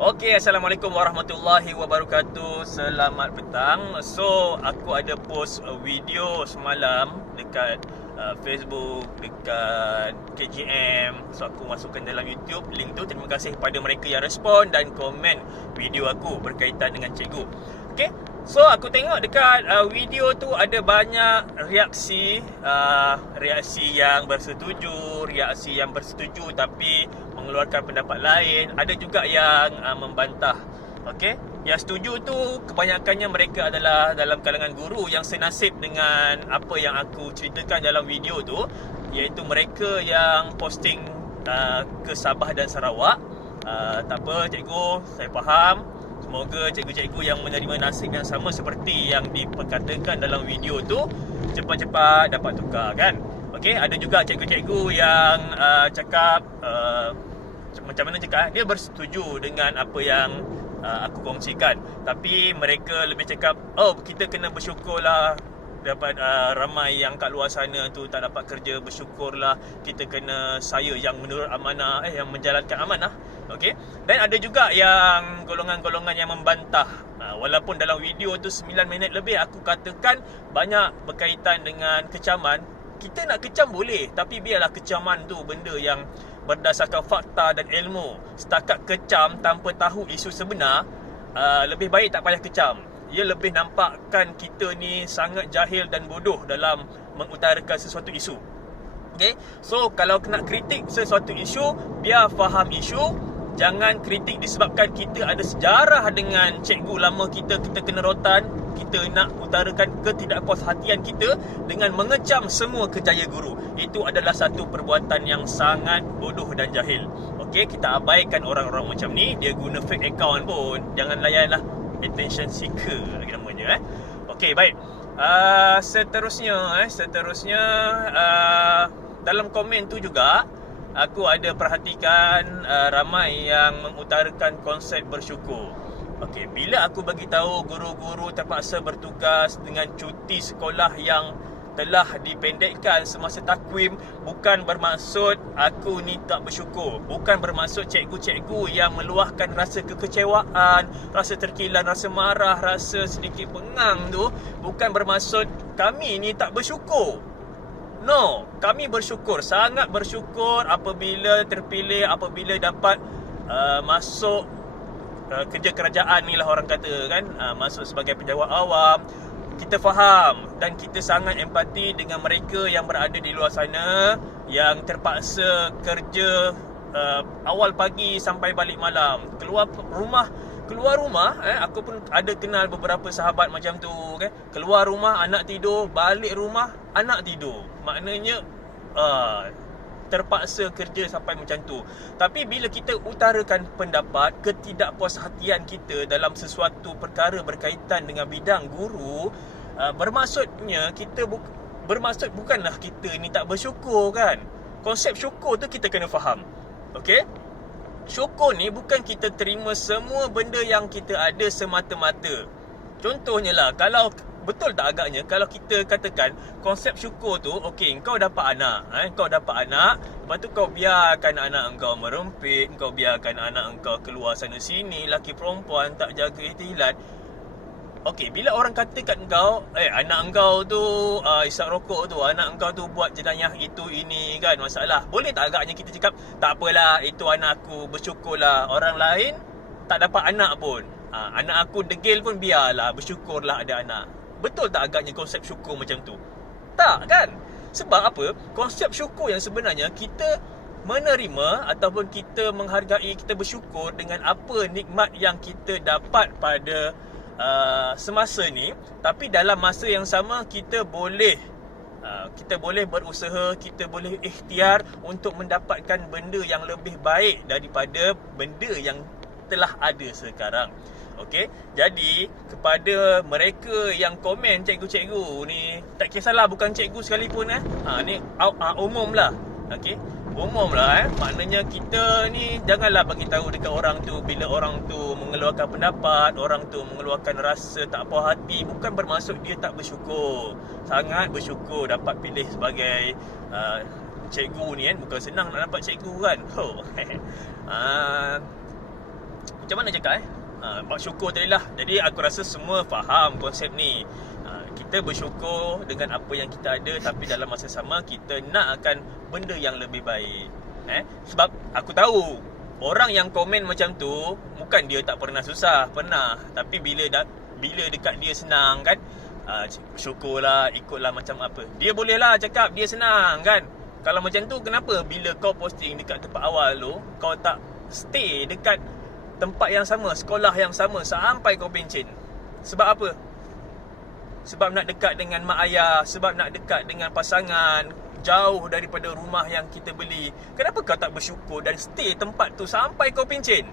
Okey, Assalamualaikum warahmatullahi wabarakatuh. Selamat petang. So, aku ada post video semalam dekat Facebook, dekat KGM. So, aku masukkan dalam YouTube link tu. Terima kasih kepada mereka yang respon dan komen video aku berkaitan dengan cikgu. Okey. So, aku tengok dekat video tu ada banyak reaksi. Reaksi yang bersetuju, reaksi yang bersetuju tapi mengeluarkan pendapat lain. Ada juga yang membantah. Okey, yang setuju tu kebanyakannya mereka adalah dalam kalangan guru yang senasib dengan apa yang aku ceritakan dalam video tu, iaitu mereka yang posting ke Sabah dan Sarawak. Tak apa cikgu, saya faham. Semoga cikgu-cikgu yang menerima nasib yang sama seperti yang diperkatakan dalam video tu cepat-cepat dapat tukar, kan? Okey, ada juga cikgu-cikgu yang cakap macam mana cakap, dia bersetuju dengan apa yang aku kongsikan. Tapi mereka lebih cakap, oh, kita kena bersyukurlah dapat ramai yang kat luar sana tu tak dapat kerja. Bersyukurlah, kita kena saya yang menurut amanah, yang menjalankan amanah. Okey. Dan ada juga yang golongan-golongan yang membantah. Walaupun dalam video tu 9 minit lebih aku katakan banyak berkaitan dengan kecaman. Kita nak kecam boleh, tapi biarlah kecaman tu benda yang berdasarkan fakta dan ilmu. Setakat kecam tanpa tahu isu sebenar, lebih baik tak payah kecam. Ia lebih nampakkan kita ni sangat jahil dan bodoh dalam mengutarakan sesuatu isu. Okay? So, kalau nak kritik sesuatu isu, biar faham isu. Jangan kritik disebabkan kita ada sejarah dengan cikgu lama kita kena rotan. Kita nak utarakan ketidakpuashatian kita dengan mengecam semua kejayaan guru. Itu adalah satu perbuatan yang sangat bodoh dan jahil. Okey, kita abaikan orang-orang macam ni. Dia guna fake account pun, jangan layanlah. Attention seeker lagi namanya. Okey, baik. Seterusnya dalam komen tu juga aku ada perhatikan ramai yang mengutarakan konsep bersyukur. Okey, bila aku bagi tahu guru-guru terpaksa bertugas dengan cuti sekolah yang telah dipendekkan semasa takwim, bukan bermaksud aku ni tak bersyukur. Bukan bermaksud cikgu-cikgu yang meluahkan rasa kekecewaan, rasa terkilan, rasa marah, rasa sedikit bengang tu, bukan bermaksud kami ni tak bersyukur. No, kami bersyukur, sangat bersyukur apabila terpilih, apabila dapat masuk kerja kerajaan ni lah orang kata, kan, masuk sebagai pejabat awam. Kita faham dan kita sangat empati dengan mereka yang berada di luar sana, yang terpaksa kerja awal pagi sampai balik malam. Keluar rumah, aku pun ada kenal beberapa sahabat macam tu, kan. Keluar rumah anak tidur, balik rumah anak tidur. Maknanya terpaksa kerja sampai macam tu. Tapi bila kita utarakan pendapat, ketidakpuashatian kita dalam sesuatu perkara berkaitan dengan bidang guru, bermaksudnya kita bermaksud bukanlah kita ni tak bersyukur, kan. Konsep syukur tu kita kena faham. Okey? Syukur ni bukan kita terima semua benda yang kita ada semata-mata. Contohnya lah, kalau betul tak agaknya kalau kita katakan konsep syukur tu, okey, kau dapat anak, kau dapat anak, lepas tu kau biarkan anak engkau merempit, kau biarkan anak engkau keluar sana sini, laki perempuan tak jaga ihtilat. Okey, bila orang kata kat engkau, anak engkau tu isap rokok tu, anak engkau tu buat jenayah itu ini, kan, masalah. Boleh tak agaknya kita cakap, tak apalah, itu anak aku, bersyukurlah. Orang lain tak dapat anak pun, anak aku degil pun biarlah, bersyukurlah ada anak. Betul tak agaknya konsep syukur macam tu? Tak, kan? Sebab apa? Konsep syukur yang sebenarnya kita menerima ataupun kita menghargai, kita bersyukur dengan apa nikmat yang kita dapat pada semasa ni. Tapi dalam masa yang sama kita boleh berusaha, kita boleh ikhtiar untuk mendapatkan benda yang lebih baik daripada benda yang telah ada sekarang. Okey, jadi kepada mereka yang komen cikgu-cikgu ni, tak kisahlah bukan cikgu sekalipun, ni umum lah. Okey, umum lah, maknanya kita ni janganlah bagi tahu dekat orang tu bila orang tu mengeluarkan pendapat, orang tu mengeluarkan rasa tak puas hati, bukan bermaksud dia tak bersyukur. Sangat bersyukur dapat pilih sebagai cikgu ni, kan. Bukan senang nak dapat cikgu, kan. macam mana cakap bersyukur tadi lah. Jadi aku rasa semua faham konsep ni. Kita bersyukur dengan apa yang kita ada, tapi dalam masa sama kita nak akan benda yang lebih baik. Sebab aku tahu orang yang komen macam tu bukan dia tak pernah susah, pernah. Tapi bila dekat dia senang kan, syukurlah, ikutlah macam apa. Dia bolehlah cakap dia senang kan. Kalau macam tu, kenapa bila kau posting dekat tempat awal tu, kau tak stay dekat tempat yang sama, sekolah yang sama sampai kau pencen? Sebab apa? Sebab nak dekat dengan mak ayah, sebab nak dekat dengan pasangan, jauh daripada rumah yang kita beli. Kenapa kau tak bersyukur dan stay tempat tu sampai kau pencen?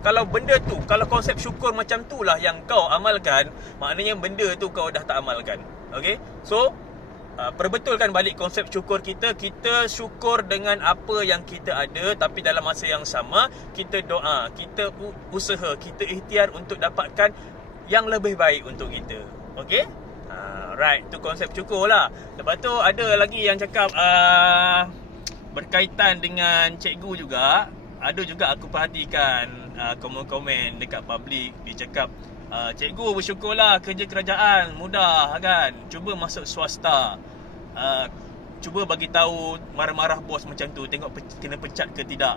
Kalau benda tu, kalau konsep syukur macam tu lah yang kau amalkan, maknanya benda tu kau dah tak amalkan. Okay? So, perbetulkan balik konsep syukur kita. Kita syukur dengan apa yang kita ada, tapi dalam masa yang sama kita doa, kita usaha, kita ikhtiar untuk dapatkan yang lebih baik untuk kita. Okay? Right, tu konsep syukur lah. Lepas tu ada lagi yang cakap berkaitan dengan cikgu juga. Ada juga aku perhatikan komen-komen dekat public. Dia cakap, cikgu bersyukurlah kerja kerajaan mudah kan, cuba masuk swasta, cuba bagi tahu marah-marah bos macam tu, tengok kena pecat ke tidak.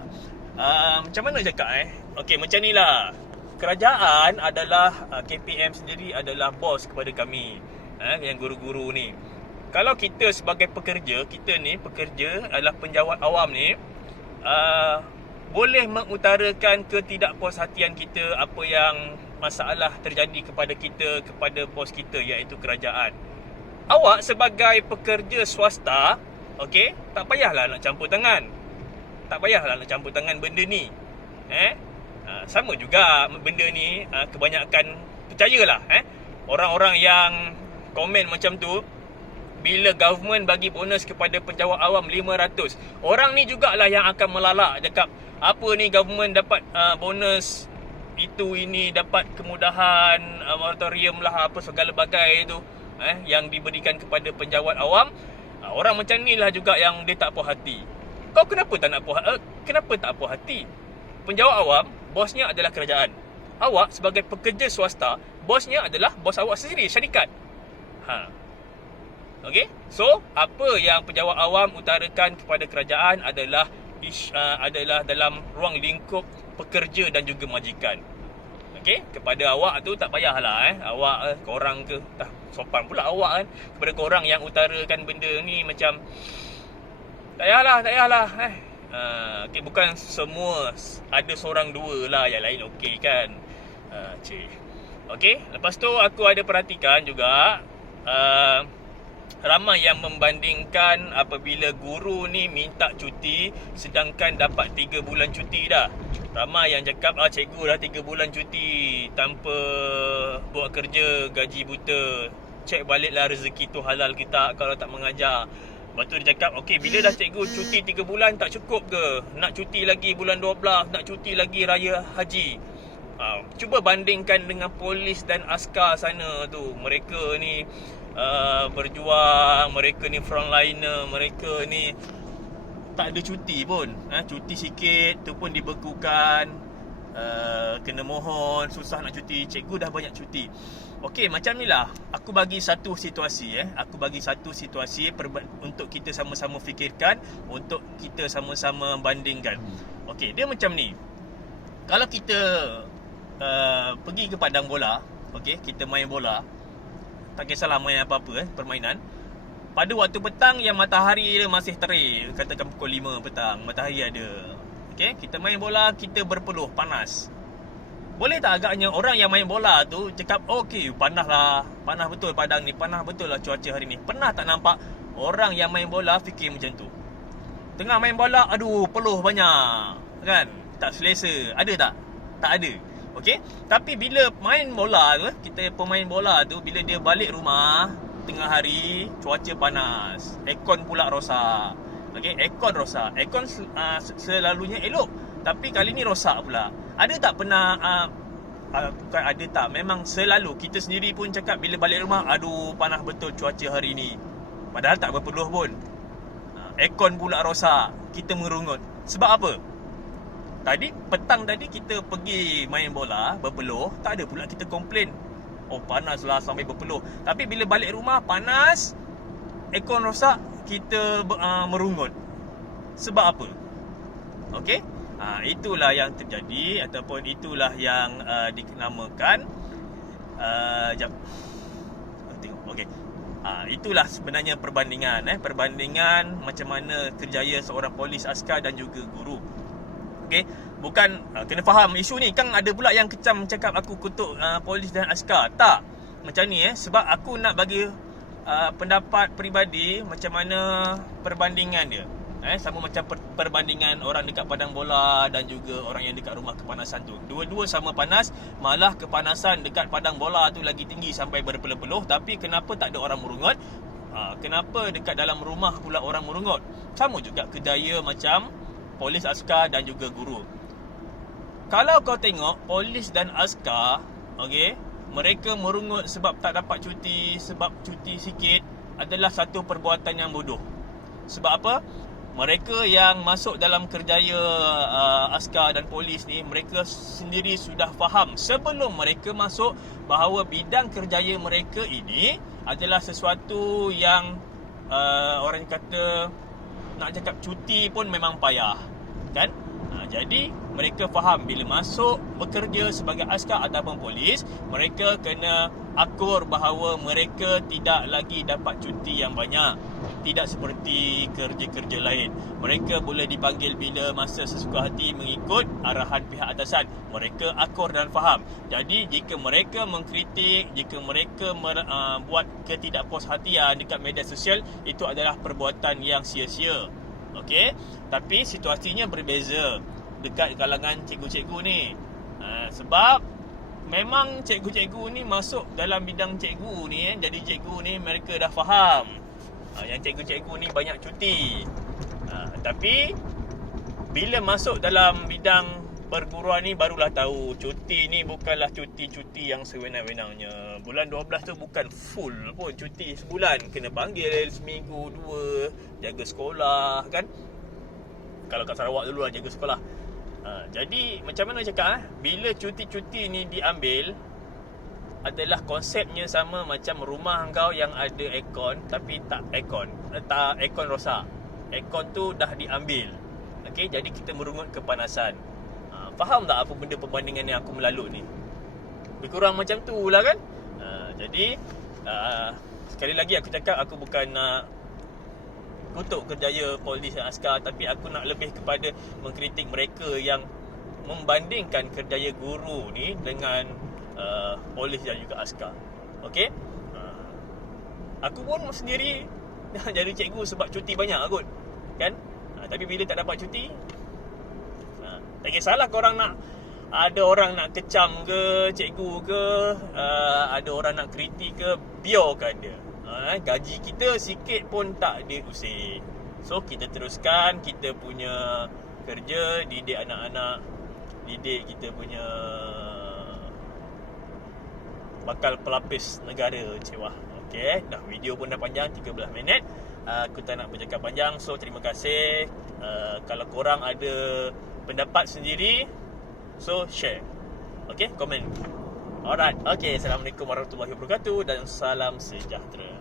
Macam mana cakap Okey, macam ni lah. Kerajaan adalah KPM sendiri adalah bos kepada kami, yang guru-guru ni. Kalau kita sebagai pekerja, kita ni pekerja adalah penjawat awam ni, boleh mengutarakan ketidakpuashatian kita, apa yang masalah terjadi kepada kita, kepada bos kita, iaitu kerajaan. Awak sebagai pekerja swasta, okey, tak payahlah nak campur tangan. Tak payahlah nak campur tangan benda ni. Sama juga benda ni, kebanyakan percayalah, orang-orang yang komen macam tu, bila government bagi bonus kepada penjawat awam 500, orang ni jugalah yang akan melalak, cakap apa ni government dapat bonus itu ini, dapat kemudahan, moratorium lah, apa segala bagai tu yang diberikan kepada penjawat awam. Orang macam ni lah juga yang dia tak puas hati. Kau kenapa tak puas hati? Penjawat awam, bosnya adalah kerajaan. Awak sebagai pekerja swasta, bosnya adalah bos awak sendiri, syarikat. Okey, so apa yang penjawat awam utarakan kepada kerajaan adalah dalam ruang lingkup pekerja dan juga majikan. Okey, kepada awak tu tak payahlah awak korang ke, sopan pula awak kan, kepada korang yang utarakan benda ni macam tak payahlah okey, bukan semua, ada seorang dua lah, yang lain okey kan. Okey, lepas tu aku ada perhatikan juga ramai yang membandingkan apabila guru ni minta cuti sedangkan dapat 3 bulan cuti dah. Ramai yang cakap cikgu dah 3 bulan cuti tanpa buat kerja, gaji buta. Cek baliklah rezeki tu halal ke tak kalau tak mengajar. Lepas tu dia cakap, okey, bila dah cikgu cuti 3 bulan tak cukup ke? Nak cuti lagi bulan 12, nak cuti lagi raya haji. Cuba bandingkan dengan polis dan askar sana tu. Mereka ni berjuang, mereka ni frontliner, mereka ni tak ada cuti pun. Cuti sikit tu pun dibekukan, kena mohon, susah nak cuti. Cikgu dah banyak cuti. Okey, macam ni lah. Aku bagi satu situasi untuk kita sama-sama fikirkan, untuk kita sama-sama bandingkan. Okey, dia macam ni. Kalau kita pergi ke padang bola, okey, kita main bola, tak kisahlah main apa-apa permainan. Pada waktu petang yang matahari dia masih terik, katakan pukul 5 petang, matahari ada. Okey, kita main bola, kita berpeluh, panas. Boleh tak agaknya orang yang main bola tu cakap, okey, panas betul padang ni, panas betul lah cuaca hari ni. Pernah tak nampak orang yang main bola fikir macam tu? Tengah main bola, aduh, peluh banyak, kan? Tak selesa. Ada tak? Tak ada. Okey, tapi bila main bola tu, kita pemain bola tu, bila dia balik rumah tengah hari, cuaca panas, aircon pula rosak. Okey, aircon rosak. Aircon selalunya elok, tapi kali ni rosak pula. Ada tak pernah bukan ada tak, memang selalu kita sendiri pun cakap bila balik rumah, aduh, panas betul cuaca hari ni. Padahal tak berpeluh pun. Aircon pula rosak, kita merungut. Sebab apa? Petang tadi kita pergi main bola, berpeluh, tak ada pula kita komplain. Oh panas lah sampai berpeluh. Tapi bila balik rumah panas, aircon rosak, kita merungut. Sebab apa? Okey? Itulah yang terjadi ataupun itulah yang dinamakan jap. Tengok. Okey. Itulah sebenarnya perbandingan perbandingan macam mana kerjaya seorang polis, askar dan juga guru. Okey, bukan kena faham isu ni. Kan ada pula yang kecam cakap aku kutuk polis dan askar. Tak. Macam ni sebab aku nak bagi pendapat peribadi macam mana perbandingan dia. Sama macam perbandingan orang dekat padang bola dan juga orang yang dekat rumah kepanasan tu. Dua-dua sama panas, malah kepanasan dekat padang bola tu lagi tinggi sampai berpeluh-peluh. Tapi kenapa tak ada orang merungut? Kenapa dekat dalam rumah pula orang merungut? Sama juga kerjaya macam polis, askar dan juga guru. Kalau kau tengok polis dan askar, okey, mereka merungut sebab tak dapat cuti, sebab cuti sikit, adalah satu perbuatan yang bodoh. Sebab apa? Mereka yang masuk dalam kerjaya askar dan polis ni, mereka sendiri sudah faham sebelum mereka masuk bahawa bidang kerjaya mereka ini adalah sesuatu yang orang kata, nak cakap cuti pun memang payah, kan? Jadi mereka faham bila masuk bekerja sebagai askar ataupun polis, mereka kena akur bahawa mereka tidak lagi dapat cuti yang banyak. Tidak seperti kerja-kerja lain. Mereka boleh dipanggil bila masa sesuka hati mengikut arahan pihak atasan. Mereka akur dan faham. Jadi jika mereka mengkritik, jika mereka buat ketidakpuashatian dekat media sosial, itu adalah perbuatan yang sia-sia. Okey? Tapi situasinya berbeza dekat kalangan cikgu-cikgu ni. Sebab memang cikgu-cikgu ni masuk dalam bidang cikgu ni, jadi cikgu ni mereka dah faham. Yang cikgu-cikgu ni banyak cuti. Tapi bila masuk dalam bidang perguruan ni barulah tahu cuti ni bukanlah cuti-cuti yang sewenang-wenangnya. Bulan 12 tu bukan full pun cuti sebulan. Kena panggil seminggu, 2, jaga sekolah, kan? Kalau kat Sarawak dulu lah jaga sekolah. Jadi macam mana cakap bila cuti-cuti ni diambil, adalah konsepnya sama macam rumah kau yang ada aircon tapi tak aircon rosak. Aircon tu dah diambil. Okey, jadi kita merungut kepanasan. Faham tak apa benda perbandingan yang aku melalut ni? Lebih kurang macam tu lah, kan? Jadi sekali lagi aku cakap, aku bukan nak kutuk kerjaya polis dan askar, tapi aku nak lebih kepada mengkritik mereka yang membandingkan kerjaya guru ni dengan polis dan juga askar. Okey? Aku pun sendiri jadi cikgu sebab cuti banyak kot, kan? Tapi bila tak dapat cuti, tak kisahlah korang nak, ada orang nak kecam ke cikgu ke, ada orang nak kritik ke, biarkan dia. Gaji kita sikit pun tak diusir. So kita teruskan kita punya kerja, didik anak-anak, didik kita punya bakal pelapis negara, cewah. Okey, dah video pun dah panjang 13 minit. Aku tak nak bercakap panjang. So terima kasih. Kalau korang ada pendapat sendiri, so share. Okey, komen. Alright. Okey, Assalamualaikum warahmatullahi wabarakatuh dan salam sejahtera.